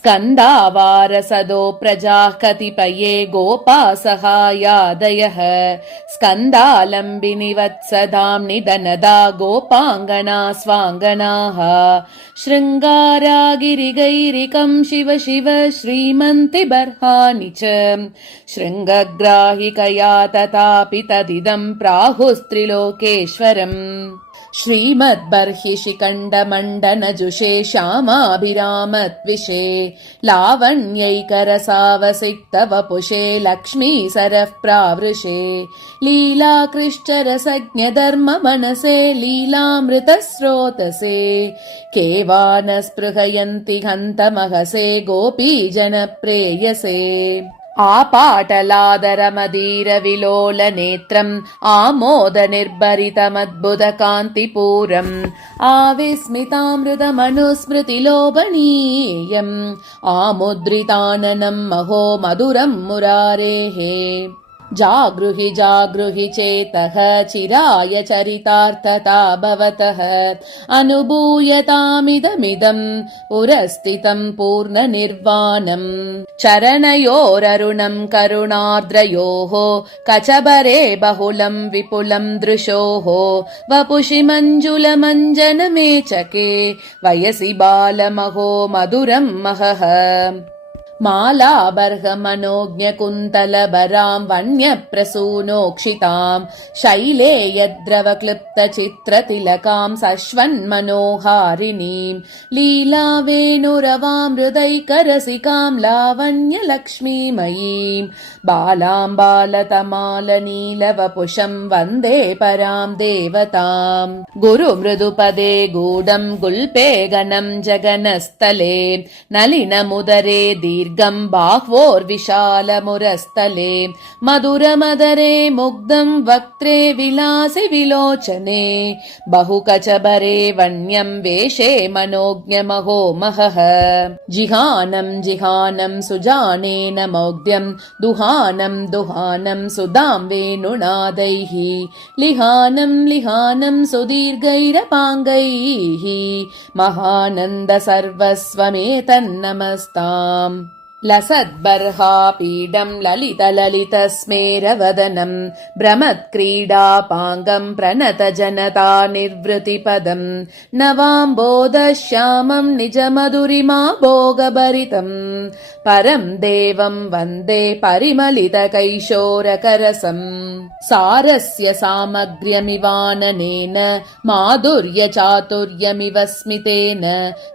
स्कन्दावारसदो प्रजाः कतिपये गोपासहायादयः स्कन्दालम्बिनि वत्सदां निदनदा गोपाङ्गना स्वाङ्गनाः शृङ्गारागिरिगैरिकं शिव शिव श्रीमन्ति बर्हाणि च शृङ्गग्राहिकया तथापि तदिदं प्राहुस्त्रिलोकेश्वरम् श्रीमद्बर्हिशिखण्डमण्डनजुषे श्यामाभिरामद्विषे लावण्यैकरसावसिक्तवपुषे लक्ष्मीसरः प्रावृषे लीलाकृश्चरसज्ञधर्ममनसे लीलामृतस्रोतसे केवानस्पृहयन्ति हन्तमहसे गोपीजनप्रेयसे आपाटलादरमदीरविलोलनेत्रम् आमोदनिर्भरितमद्भुतकान्तिपूरम् आविस्मितामृतमनुस्मृतिलोभनीयम् आमुद्रिताननम् महो मधुरम् मुरारेः जागृहि जागृहि चेतः चिराय चरितार्थता भवतः अनुभूयतामिदमिदम् पुरस्थितम् पूर्णनिर्वाणम् चरणयोररुणम् करुणार्द्रयोः कचबरे बहुलम् विपुलम् दृशोः वपुषि मञ्जुलमञ्जनमेचके वयसि बालमहो मधुरम् महः मालाबर्हमनोज्ञकुन्तलभरां वन्यप्रसूनोक्षितां शैले यद्रवक्लृप्तचित्रतिलकां सश्वन्मनोहारिणीं लीलावेणुरवां हृदैकरसिकां लावण्यलक्ष्मीमयीं बालां बालतमालनीलवपुषं वन्दे परां देवताम् गुरुमृदुपदे गूढं गुल्पे गणं जगनस्थले नलिनमुदरे दीर्घं बाह्वोर्विशालमुरस्थले मधुरमदरे मुग्धं वक्त्रे विलासि विलोचने बहुकचबरे वन्यं वेषे मनोज्ञमहो महः जिहानं जिहानं सुजानेन मौग्ध्यं दुहानं दुहानं सुधां वेणुनादैः लिहानं लिहानं सुदीर्घैरपाङ्गैः महानन्द सर्वस्वमेतन्नमस्ताम् लसद्बर्हापीडं ललितललितस्मेरवदनं भ्रमत्क्रीडापाङ्गं प्रणतजनता निर्वृतिपदं नवाम्बोधश्यामं निजमधुरिमा भोगभरितं परं देवं वन्दे परिमलितकैशोरकरसं सारस्य सामग्र्यमिवाननेन माधुर्यचातुर्यमिव स्मितेन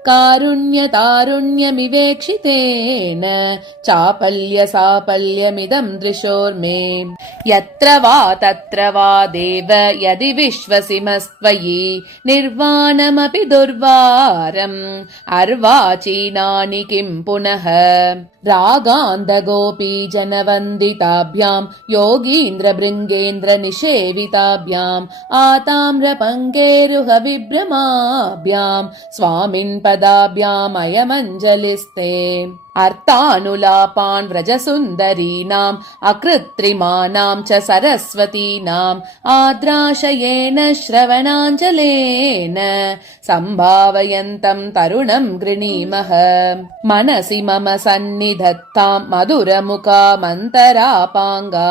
कारुण्यतारुण्यमिवेक्षितेन चापल्य सापल्यमिदं दृशोर्मे यत्र वा तत्र वा देव यदि विश्वसिमस्त्वयि निर्वाणमपि दुर्वारम् अर्वाचीनानि किं पुनः रागान्धगोपीजनवन्दिताभ्यां योगीन्द्रभृङ्गेन्द्रनिषेविताभ्याम् आताम्रपङ्केरुहविभ्रमाभ्यां स्वामिन् पदाभ्याम् अयमञ्जलिस्ते अर्थानुलापान् व्रजसुन्दरीनाम् अकृत्रिमानां च सरस्वतीनाम् आद्राशयेन श्रवणाञ्जलेन सम्भावयन्तं तरुणं गृणीमः मनसि मम सन्निधत्तां मधुरमुखामन्तरापाङ्गा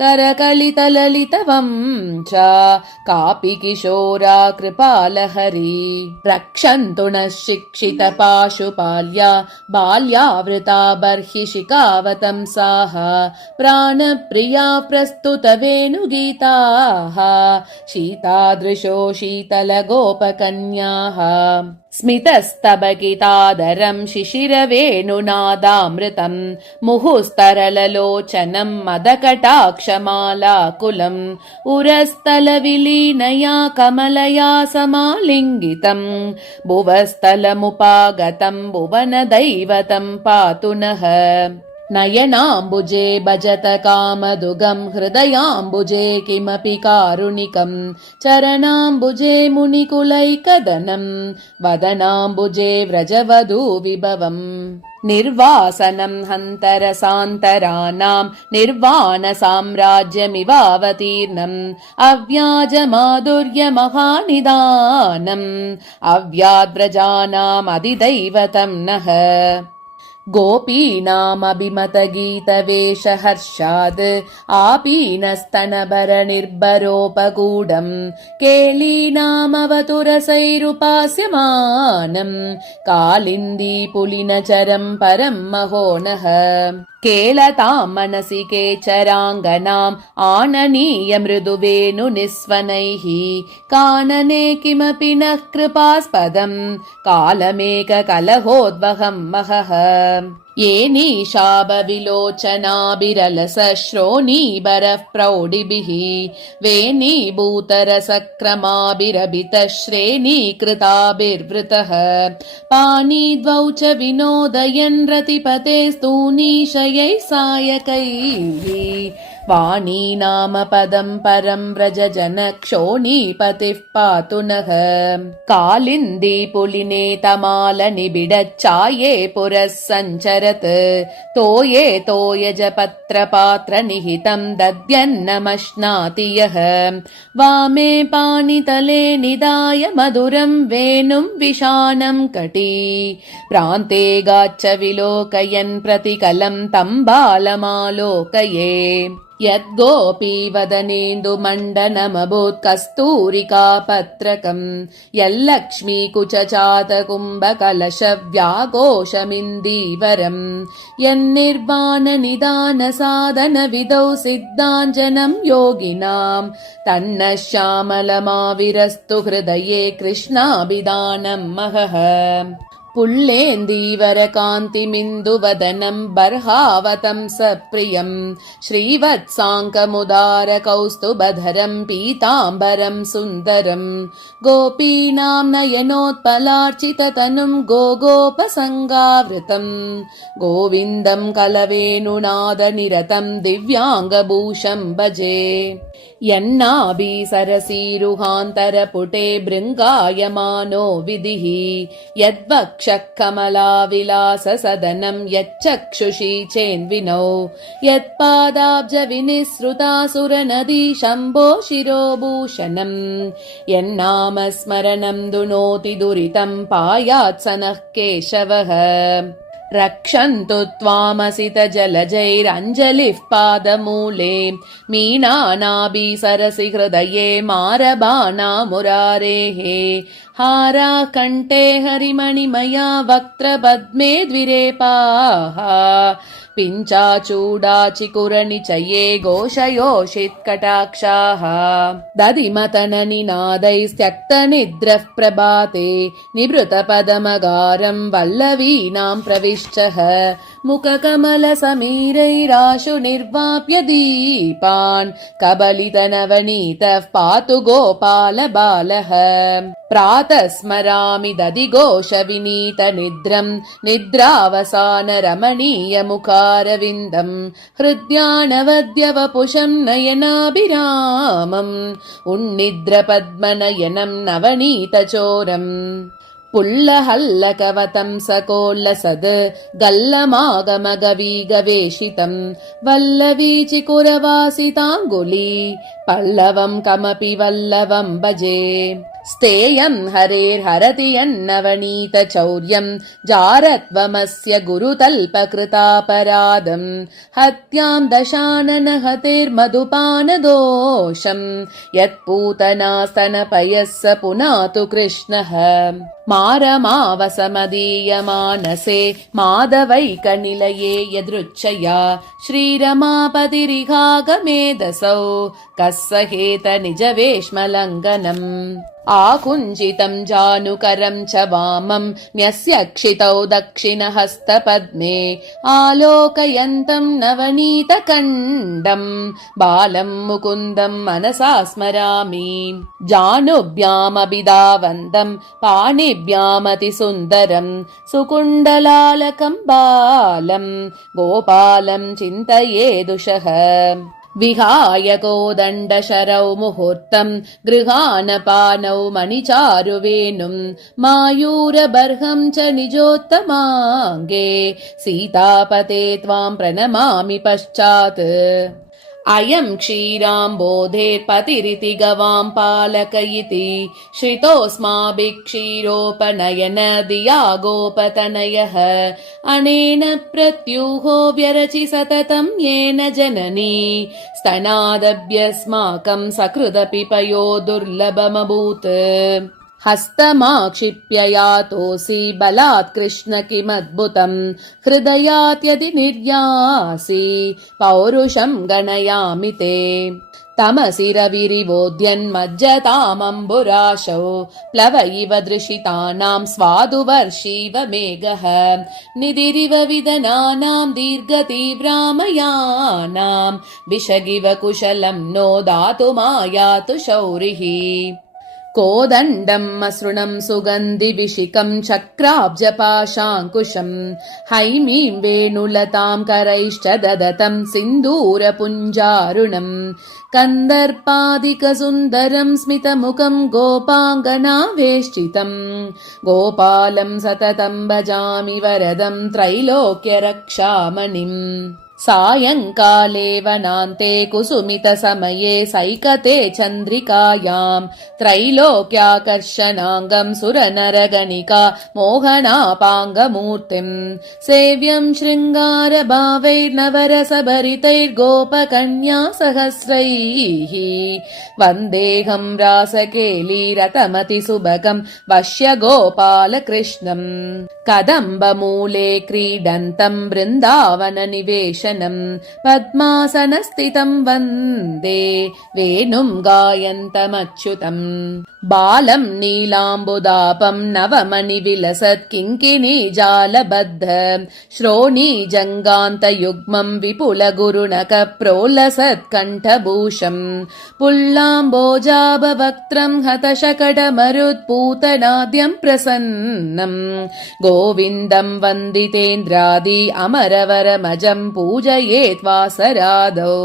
करकलितललितवं च कापि किशोरा कृपालहरी रक्षन्तु नः शिक्षितपाशुपाल्या बाल्यावृता बर्हिशिखावतंसाः प्राणप्रिया प्रस्तुतवेणुगीताः शीतादृशो शीतलगोपकन्याः स्मितस्तबकितादरं शिशिरवेणुनादामृतं मुहुस्तरललोचनं मदकटाक्षमालाकुलम् उरस्थलविलीनया कमलया समालिङ्गितं भुवस्थलमुपागतं भुवनदैवतं पातु नः नयनाम्बुजे भजत कामदुगं हृदयाम्बुजे किमपि कारुणिकं चरणाम्बुजे मुनिकुलैकदनं वदनाम्बुजे व्रजवधूविभवम् निर्वासनं हन्तरसान्तराणां निर्वाणसाम्राज्यमिवावतीर्णम् अव्याजमाधुर्यमहानिदानम् अव्याद्व्रजानामधिदैवतं नः गोपीनामभिमतगीतवेषहर्षाद् आपीनस्तनभरनिर्भरोपगूढम् केलीनामवतुरसैरुपास्यमानम् कालिन्दीपुलिनचरम् परम् महो नः केलताम् मनसि केचराङ्गनाम् आननीय मृदुवेणुनिस्वनैः कानने किमपि नः कृपास्पदम् कालमेककलहोद्वहम् महः येनीशाभविलोचनाभिरलसश्रोणीभरः प्रौढिभिः वेणीभूतरसक्रमाभिरभितः श्रेणीकृताभिर्वृतः पाणिद्वौ च विनोदयन् रतिपते स्तूनीशयैः सायकैः वाणी नाम पदम् परम् व्रज जनक्षोणीपतिः पातु नः कालिन्दी पुलिने तमालनिबिडच्चाये पुरः सञ्चरत् तोये तोयजपत्रपात्रनिहितम् दद्यन्नमश्नाति यः वामे पाणितले निधाय मधुरम् वेणुम् विशानम् कटी प्रान्ते गाच्छ विलोकयन् प्रतिकलम् तम् बालमालोकये यद्गोपी वदनेन्दुमण्डनमभूत् कस्तूरिकापत्रकम् यल्लक्ष्मीकुचचातकुम्भकलशव्याघोषमिन्दीवरम् यन्निर्वाणनिदानसाधनविधौ सिद्धाञ्जनम् योगिनाम् तन्नः श्यामलमाविरस्तु हृदये कृष्णाभिधानम् महः पुल्लेन्दीवरकान्तिमिन्दुवदनम् बर्हावतम् सप्रियम् श्रीवत्साङ्कमुदारकौस्तुभधरम् पीताम्बरम् सुन्दरम् गोपीनाम् नयनोत्पलार्चिततनुम् गोगोपसङ्गावृतम् गोविन्दम् कलवेणुनादनिरतम् दिव्याङ्गभूषम् भजे यन्नाभि सरसीरुहान्तरपुटे भृङ्गायमानो विधिः यद्वक्षः कमलाविलाससदनम् यच्चक्षुषी चेन्विनौ यत्पादाब्जविनिसृतासुरनदी शम्भो शिरोभूषणम् यन्नाम स्मरणम् दुनोति दुरितम् पायात् स नः केशवः रक्षन्तु त्वामसितजलजैरञ्जलिः पादमूले मीनानाभि सरसि हृदये मारबाणा मुरारेः हारा कण्ठे हरिमणिमया वक्त्रपद्मे द्विरेपाः पिञ्चाचूडाचिकुरनिचये घोषयोषित्कटाक्षाः दधिमतननिनादैस्त्यक्तनिद्रः प्रभाते निभृतपदमगारम् वल्लवीनाम् प्रविष्टः मुखकमलसमीरैराशु निर्वाप्य दीपान् कबलितनवनीतः पातु गोपालबालः प्रातः स्मरामि दधिघोषविनीतनिद्रम् निद्रावसानरमणीयमुखारविन्दम् हृद्यानवद्यवपुषम् नयनाभिरामम् उन्निद्रपद्मनयनम् नवनीतचोरम् पुल्लहल्लकवतं सकोल्लसद् गल्लमागमगवीगवेशितम् वल्लवीचिकुरवासिताङ्गुली पल्लवम् कमपि वल्लवम् भजे स्तेयम् हरेर्हरति यन्नवनीतचौर्यम् जारत्वमस्य गुरुतल्पकृतापराधम् हत्याम् दशानन हतेर्मधुपानदोषम् यत्पूतनास्तनपयः स पुनातु कृष्णः मारमावसमदीयमानसे माधवैकनिलये यदृच्छया श्रीरमापतिरिहागमेदसौ कः सहेत निजवेश्मलङ्घनम् आकुञ्चितम् जानुकरम् च वामम् न्यस्यक्षितौ दक्षिणहस्तपद्मे आलोकयन्तम् नवनीतकण्डम् बालम् मुकुन्दम् मनसा स्मरामि जानुभ्यामभिधावन्तम् पाणिभ्यामतिसुन्दरम् सुकुण्डलालकम् बालम् गोपालम् चिन्तयेदुषः विहाय कोदण्डशरौ मुहूर्तम् गृहानपानौ मणिचारुवेणुम् मायूरबर्हम् च निजोत्तमाङ्गे सीतापते त्वाम् प्रणमामि पश्चात् अयं क्षीराम्बोधेर्पतिरिति गवां पालक इति श्रितोऽस्माभिः क्षीरोपनयन दिया गोपतनयः अनेन प्रत्यूहो व्यरचि सततं येन जननी स्तनादभ्यस्माकं सकृदपि पयो दुर्लभमभूत् हस्तमाक्षिप्य यातोऽसि बलात् कृष्ण किमद्भुतम् हृदयात् यदि निर्यासि पौरुषं गणयामि ते तमसि रविरिवोद्यन्मज्जतामम्बुराशौ प्लव इव दृशितानां स्वादुवर्षीव मेघः निधिरिव विदनानां दीर्घतीव्रामयानां विषगिव कुशलं नो दातुमायातु शौरिः कोदण्डम् असृणम् सुगन्धिविशिकम् चक्राब्जपाशाङ्कुशम् हैमीं वेणुलताम् करैश्च ददतम् सिन्दूरपुञ्जारुणम् कन्दर्पादिकसुन्दरम् स्मितमुखम् गोपाङ्गनावेष्टितम् गोपालम् सततम् भजामि वरदम् त्रैलोक्यरक्षामणिम् सायङ्काले वनान्ते कुसुमितसमये सैकते चन्द्रिकायाम् त्रैलोक्याकर्षणाङ्गम् सुरनरगणिका मोहनापाङ्गमूर्तिम् सेव्यम् शृङ्गारभावैर्नवरसभरितैर्गोपकन्या सहस्रैः वन्देऽहम् रासकेलीरतमतिसुभगम् वश्य गोपालकृष्णम् कदम्बमूले क्रीडन्तम् वृन्दावननिवेशनम् पद्मासनस्थितम् वन्दे वेणुम् गायन्तमच्युतम् बालम् नीलाम्बुदापम् नवमणिविलसत् किङ्किणी जालबद्ध श्रोणीजङ्गान्तयुग्मम् विपुलगुरुणक प्रोलसत् कण्ठभूषम् पुल्लाम्बोजाबवक्त्रम् हतशकटमरुत्पूतनाद्यम् प्रसन्नम् गोविन्दम् वन्दितेन्द्रादि अमरवरमजम् पूजयेत् वासरादौ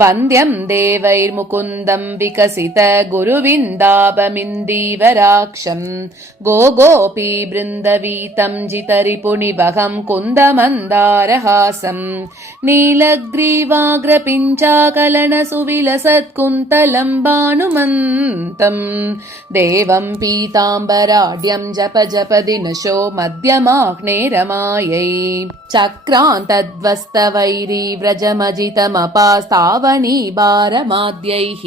वन्द्यम् देवैर्मुकुन्दम् विकसित गुरुविन्दापमिन्दीवराक्षम् गोपी बृन्दवीतम् जितरिपुनिवहम् कुन्दमन्दारहासम् नीलग्रीवाग्रपिञ्चाकलनसुविलसत्कुन्तलम् भानुमन्तम् देवम् पीताम्बराढ्यम् जप जप दिनशो मध्यमाग्नेरमायै चक्रान्तद्वस्तवैरी व्रजमजितमपास्तावनी बारमाद्यैः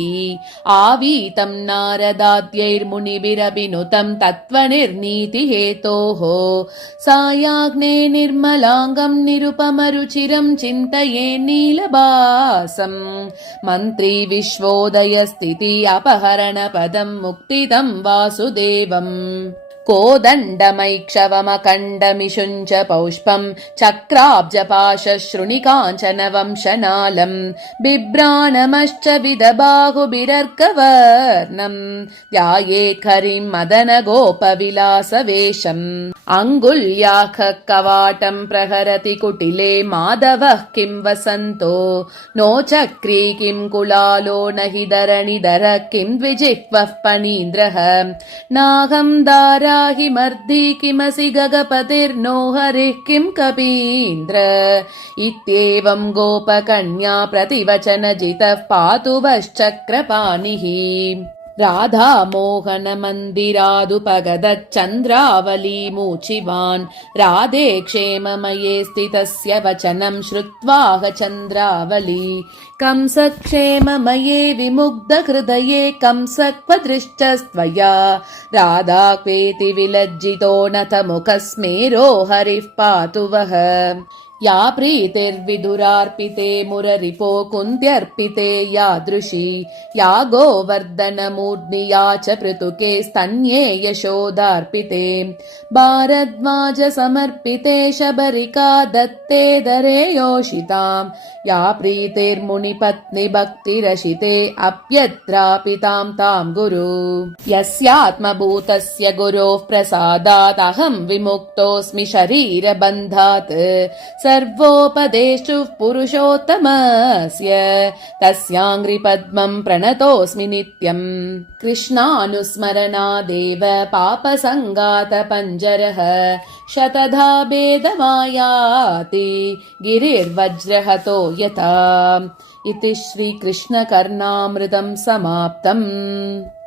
आवीतम् नारदाद्यैर्मुनिभिरभिनुतम् तत्त्वनिर्नीतिहेतोः सायाग्ने निर्मलाङ्गम् निरुपमरुचिरम् चिन्तये नीलभासम् मन्त्री विश्वोदयस्थिति अपहरणपदम् मुक्तिदम् वासुदेवम् कोदण्डमैक्षवमखण्डमिषुञ्च पौष्पम् चक्राब्जपाशश्रुणिकाञ्चनवंशनालम् बिभ्राणमश्च विदबाहुभिरर्कवर्णम् ध्यायेत् हरिम् मदनगोपविलासवेषम् अङ्गुल्याख कवाटम् प्रहरति कुटिले माधवः किं वसन्तो नो चक्री किं कुलालो न हि धरणिधरः किं द्विजिह्वः पनीन्द्रः नाहम् दाराहि मर्दी किमसि गगपतिर्नो हरिः किं कपीन्द्र इत्येवम् गोपकन्या प्रतिवचनजितः पातु वश्चक्रपाणिः राधा मोहन मन्दिरादुपगदच्चन्द्रावलीमूचिवान् राधे क्षेममये स्थितस्य वचनं श्रुत्वाह चन्द्रावली कंस क्षेममये विमुग्धहृदये कंस क्व दृष्टस्त्वया राधा क्वेति विलज्जितो नथ मुखस्मेरो हरिः पातु वः या प्रीतिर्विदुरार्पिते मुररिपो कुन्त्यर्पिते यादृशी या गोवर्धनमूर्ध्नि या च पृथुके स्तन्ये यशोदार्पिते भारद्वाज समर्पिते शबरिका दत्ते दरे योषिताम् या प्रीतिर्मुनिपत्नि भक्तिरशिते अप्यत्रापि तां गुरु यस्यात्मभूतस्य गुरोः प्रसादात् अहं विमुक्तोऽस्मि शरीरबन्धात् सर्वोपदेष्टुः पुरुषोत्तमस्य तस्याङ्घ्रिपद्मम् प्रणतोऽस्मि नित्यम् कृष्णानुस्मरणादेव पापसङ्गातपञ्जरः शतधा भेदमायाति गिरिर्वज्रहतो यथा इति श्रीकृष्णकर्णामृतं समाप्तम्।